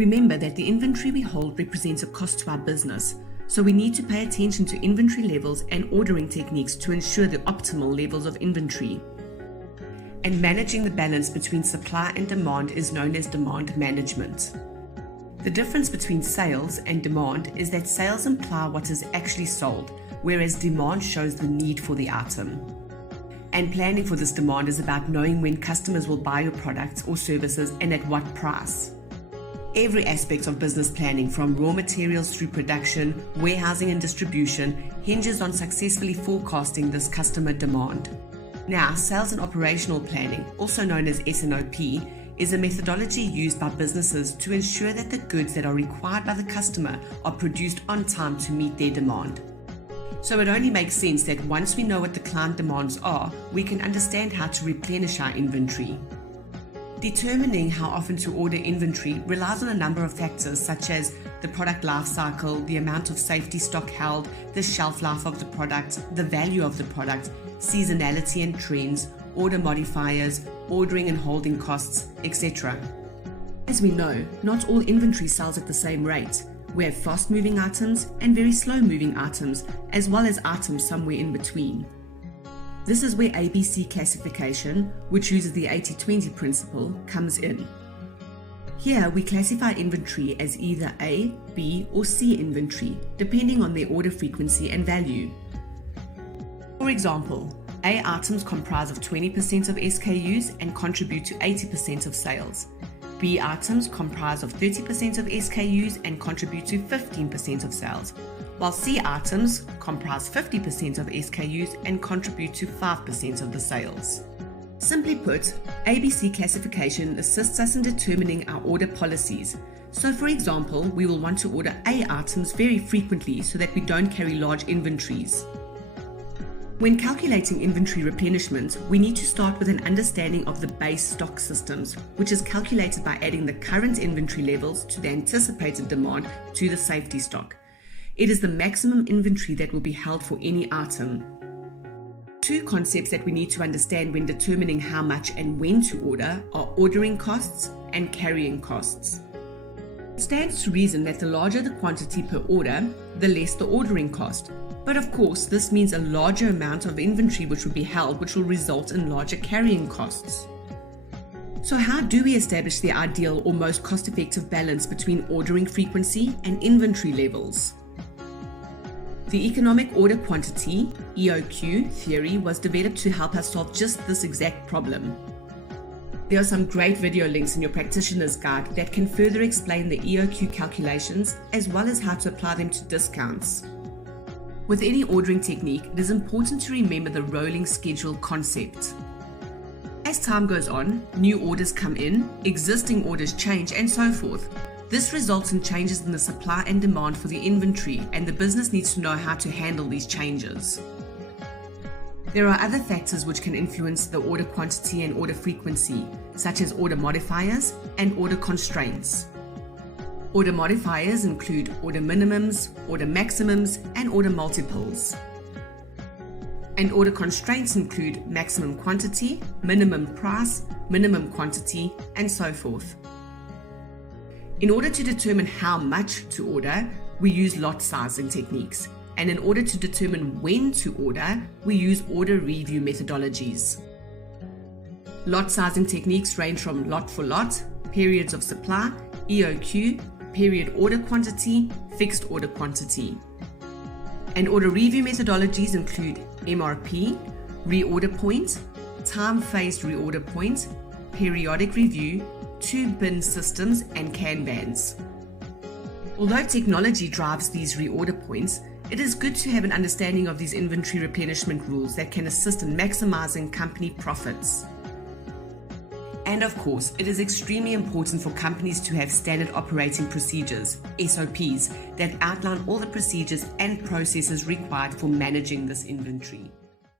Remember that the inventory we hold represents a cost to our business, so we need to pay attention to inventory levels and ordering techniques to ensure the optimal levels of inventory. And managing the balance between supply and demand is known as demand management. The difference between sales and demand is that sales imply what is actually sold, whereas demand shows the need for the item. And planning for this demand is about knowing when customers will buy your products or services and at what price. Every aspect of business planning, from raw materials through production, warehousing and distribution, hinges on successfully forecasting this customer demand. Now, sales and operational planning, also known as S&OP, is a methodology used by businesses to ensure that the goods that are required by the customer are produced on time to meet their demand. So it only makes sense that once we know what the client demands are, we can understand how to replenish our inventory. Determining how often to order inventory relies on a number of factors such as the product life cycle, the amount of safety stock held, the shelf life of the product, the value of the product, seasonality and trends, order modifiers, ordering and holding costs, etc. As we know, not all inventory sells at the same rate. We have fast-moving items and very slow-moving items, as well as items somewhere in between. This is where ABC classification, which uses the 80-20 principle, comes in. Here we classify inventory as either A, B or C inventory, depending on their order frequency and value. For example, A items comprise of 20% of SKUs and contribute to 80% of sales. B items comprise of 30% of SKUs and contribute to 15% of sales, while C items comprise 50% of SKUs and contribute to 5% of the sales. Simply put, ABC classification assists us in determining our order policies. So for example, we will want to order A items very frequently so that we don't carry large inventories. When calculating inventory replenishment, we need to start with an understanding of the base stock systems, which is calculated by adding the current inventory levels to the anticipated demand to the safety stock. It is the maximum inventory that will be held for any item. Two concepts that we need to understand when determining how much and when to order are ordering costs and carrying costs. It stands to reason that the larger the quantity per order, the less the ordering cost. But of course, this means a larger amount of inventory which will be held, which will result in larger carrying costs. So how do we establish the ideal or most cost-effective balance between ordering frequency and inventory levels? The economic order quantity, EOQ, theory was developed to help us solve just this exact problem. There are some great video links in your practitioner's guide that can further explain the EOQ calculations as well as how to apply them to discounts. With any ordering technique, it is important to remember the rolling schedule concept. As time goes on, new orders come in, existing orders change, and so forth. This results in changes in the supply and demand for the inventory, and the business needs to know how to handle these changes. There are other factors which can influence the order quantity and order frequency, such as order modifiers and order constraints. Order modifiers include order minimums, order maximums, and order multiples. And order constraints include maximum quantity, minimum price, minimum quantity, and so forth. In order to determine how much to order, we use lot sizing techniques. And in order to determine when to order, we use order review methodologies. Lot sizing techniques range from lot for lot, periods of supply, EOQ, period order quantity, fixed order quantity. And order review methodologies include MRP, reorder point, time-phased reorder point, periodic review, two-bin systems, and Kanbans. Although technology drives these reorder points, it is good to have an understanding of these inventory replenishment rules that can assist in maximizing company profits. And of course, it is extremely important for companies to have standard operating procedures, SOPs, that outline all the procedures and processes required for managing this inventory.